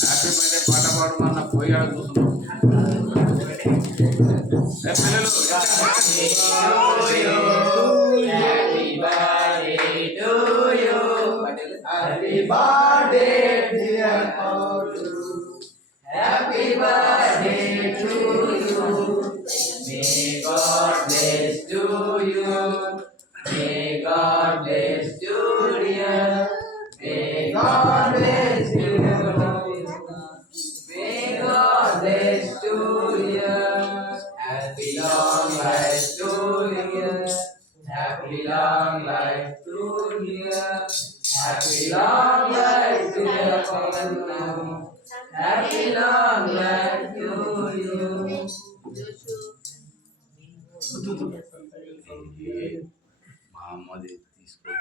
Happy birthday పాట పాడమన్న పోయి ఆడ కూర్చున్నాం Happy birthday, dear Paulu. Happy birthday to you. May God bless to you. May God bless you, dear. May God bless you. May God bless to you. Happy long life to you. Happy long life to you. Happy long life to you. Happy long life to you. మా అమ్మది తీసుకో